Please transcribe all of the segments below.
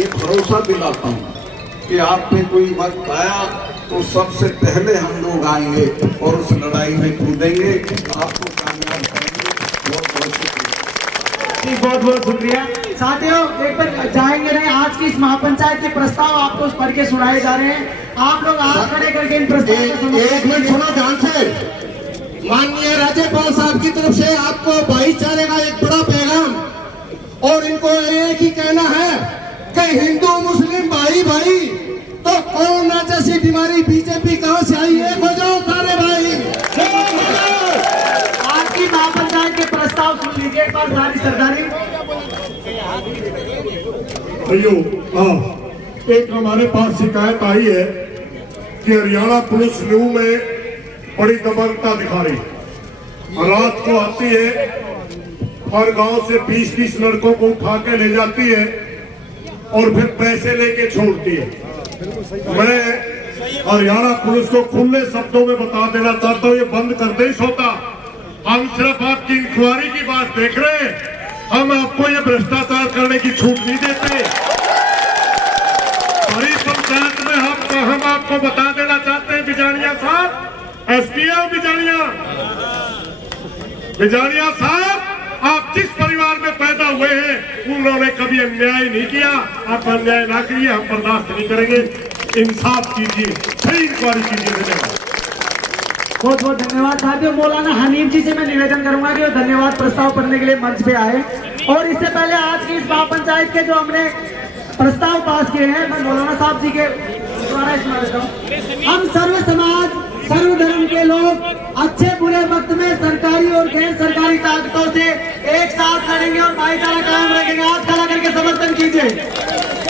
ये भरोसा दिलाता हूँ कि आप पे कोई वक्त आया तो सबसे पहले हम लोग आएंगे और उस लड़ाई में कूदेंगे, आपको कामयाब करेंगे। बहुत बहुत शुक्रिया। बहुत बहुत शुक्रिया। साथियों, एक बार जाएंगे नहीं, आज की इस महापंचायत के प्रस्ताव आपको पढ़ के सुनाए जा रहे हैं। आप लोग हाथ खड़े करके इन प्रस्ताव एक मिनट सुनो ध्यान से। माननीय राज्यपाल साहब की तरफ से आपको भाईचारे का एक बड़ा पैगाम, और इनको एक ही कहना है कि हिंदू मुस्लिम भाई भाई, तो कोरोना जैसी बीमारी बीजेपी कहां से आई, एक हो जाओ सारे भाई। आज की महापंचायत के प्रस्ताव सुन लीजिए एक बार सारी सरदारी। भाइयों, एक हमारे पास शिकायत आई है कि हरियाणा पुलिस न्यू में बड़ी गंभीरता दिखा रही, रात को आती है और गांव से 20-20 लड़कों को उठा के ले जाती है और फिर पैसे लेके छोड़ती है। मैं हरियाणा पुलिस को खुले शब्दों में बता देना चाहता हूँ, ये बंद कर दे सोता। हम सिर्फ आपकी इंक्वायरी की बात देख रहे हैं, हम आपको ये भ्रष्टाचार करने की छूट नहीं देते। बड़ी पंचायत में हम आपको बता देना चाहते हैं, बिजानिया साहब, एसपीओ बिजानिया साहब, आप जिस परिवार में पैदा हुए हैं उन्होंने कभी अन्याय नहीं किया, आप अन्याय ना करिए, हम बर्दाश्त नहीं करेंगे। इंसाफ कीजिए, सही इंक्वायरी कीजिए। धन्यवाद। बहुत बहुत धन्यवाद। साथियों, मौलाना हनीफ जी से मैं निवेदन करूंगा कि वो धन्यवाद प्रस्ताव पढ़ने के लिए मंच पे आए। और इससे पहले आज की इस महापंचायत के जो हमने प्रस्ताव पास किए हैं, मैं मौलाना साहब जी के द्वारा स्मरण करता हूँ। हम सर्व समाज सर्व धर्म के लोग अच्छे बुरे वक्त में सरकारी और गैर सरकारी ताकतों से एक साथ लड़ेंगे और भाईचारा कायम रखेंगे। हाथ खड़ा करके समर्थन कीजिए।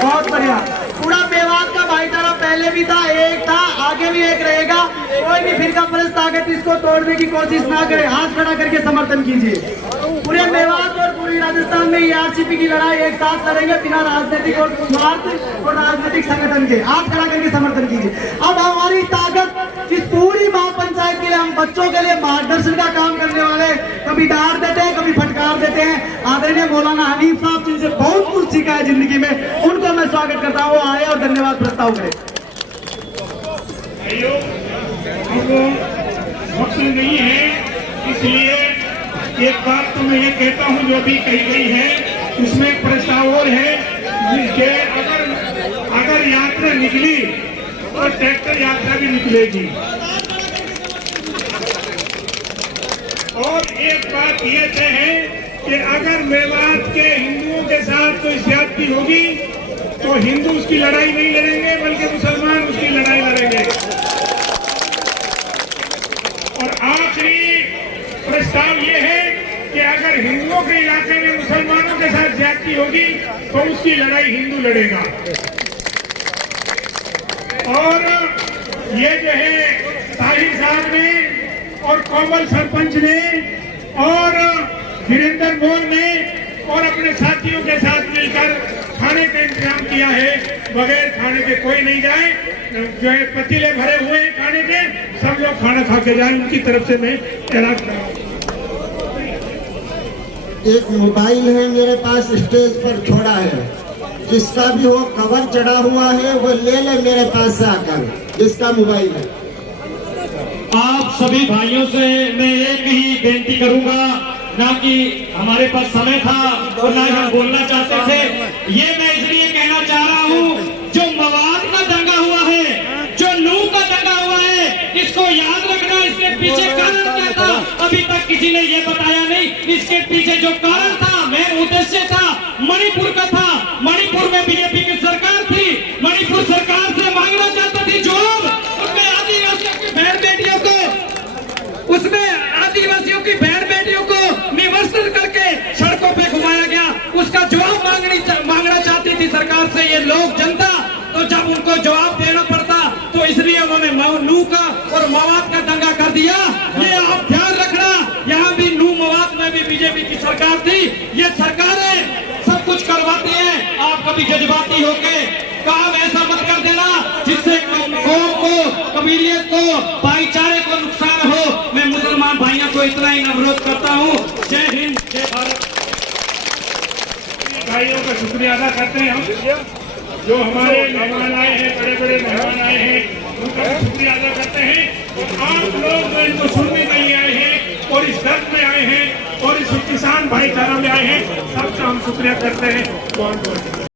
बहुत बढ़िया। पूरा मेवात का भाईचारा पहले भी था, एक था, आगे भी एक रहेगा। कोई भी फिरका परस्त ताकत इसको तोड़ने की कोशिश ना करे। हाथ खड़ा करके समर्थन कीजिए। पूरे मेवात और पूरी राजस्थान में ये आरसीपी की लड़ाई एक साथ लड़ेंगे बिना राजनीतिक और स्वार्थ और राजनीतिक संगठन के। हाथ खड़ा करके समर्थन कीजिए। अब हमारी ताकत इस पूरी महापंचायत के लिए, हम बच्चों के लिए मार्गदर्शन का काम करने वाले, कभी डांट देते हैं, कभी फटकार देते हैं, आदरणीय मौलाना हनीफ साहब जिनसे बहुत कुछ सीखा है जिंदगी में, उनको मैं स्वागत करता हूँ। वो आए और धन्यवाद प्रस्ताव करें। वक्त नहीं है, इसलिए एक बात तो मैं ये कहता हूँ जो भी कही गई है उसमें प्रस्ताव और है कि अगर यात्रा निकली तो ट्रैक्टर यात्रा भी निकलेगी। और एक बात ये है कि अगर मेवात के हिंदुओं के साथ कोई ज्यादती होगी तो हिंदू उसकी लड़ाई नहीं लड़ेंगे बल्कि मुसलमान उसकी लड़ाई लड़ेंगे। और आखिरी प्रस्ताव ये है कि अगर हिंदुओं के इलाके में मुसलमानों के साथ ज्यादती होगी तो उसकी लड़ाई हिंदू लड़ेगा। और ये जो है ताहिर साहब ने और कोमल सरपंच ने और वीरेंद्र मोहन ने और अपने साथियों के साथ मिलकर खाने का इंतजाम किया है। बगैर खाने के कोई नहीं जाए, जो है पतीले भरे हुए हैं खाने के, सब लोग खाना खा के जाए। उनकी तरफ से मैं ऐलान कर रहा हूँ। एक मोबाइल है मेरे पास, स्टेज पर छोड़ा है, जिसका भी वो कवर चढ़ा हुआ है वो ले ले मेरे पास से आकर, जिसका मोबाइल है। आप सभी भाइयों से मैं एक ही बेनती करूंगा, ना कि हमारे पास समय था और ना हम बोलना चाहते थे, ये मैं इसलिए कहना चाह रहा हूँ, जो मवाद का दंगा हुआ है, जो नूह का दंगा हुआ है, इसको याद रखना। इसके पीछे कारण क्या था अभी तक किसी ने ये बताया नहीं। इसके पीछे जो कारण था, मेन उद्देश्य था, मणिपुर का था। मणिपुर में बीजेपी की सरकार थी, मणिपुर सरकार से मांगना चाहती थी जवाब। उसमें आदिवासियों की बहन बेटियों को, उसमें आदिवासियों की बहन बेटियों को निवर्सन करके सड़कों पे घुमाया गया। उसका जवाब मांगना चाहती थी सरकार से ये लोग, जनता। तो जब उनको जवाब देना पड़ता तो इसलिए उन्होंने नूह का और मवाद का दंगा कर दिया। ये आप ध्यान रखना, यहाँ भी नूह मवाद में भी बीजेपी की सरकार थी। ये सरकारें सब कुछ करवाती हैं, आप कभी जज्बाती होके काम ऐसा मत कर देना जिससे कौम को, कबीलियत को, भाईचारे को नुकसान हो। मैं मुसलमान भाइयों को इतना ही अनुरोध करता हूँ। जय हिंद, जय भारत। भाइयों का शुक्रिया अदा करते हैं हम। जो हमारे मेहमान आए हैं, बड़े बड़े मेहमान आए हैं, उनका भी शुक्रिया अदा करते हैं। और आप लोग जो इनको सुनने के लिए आए हैं और इस दर्द में आए हैं और इस किसान भाईचारा में आए हैं, सबका हम शुक्रिया करते हैं। बहुत बहुत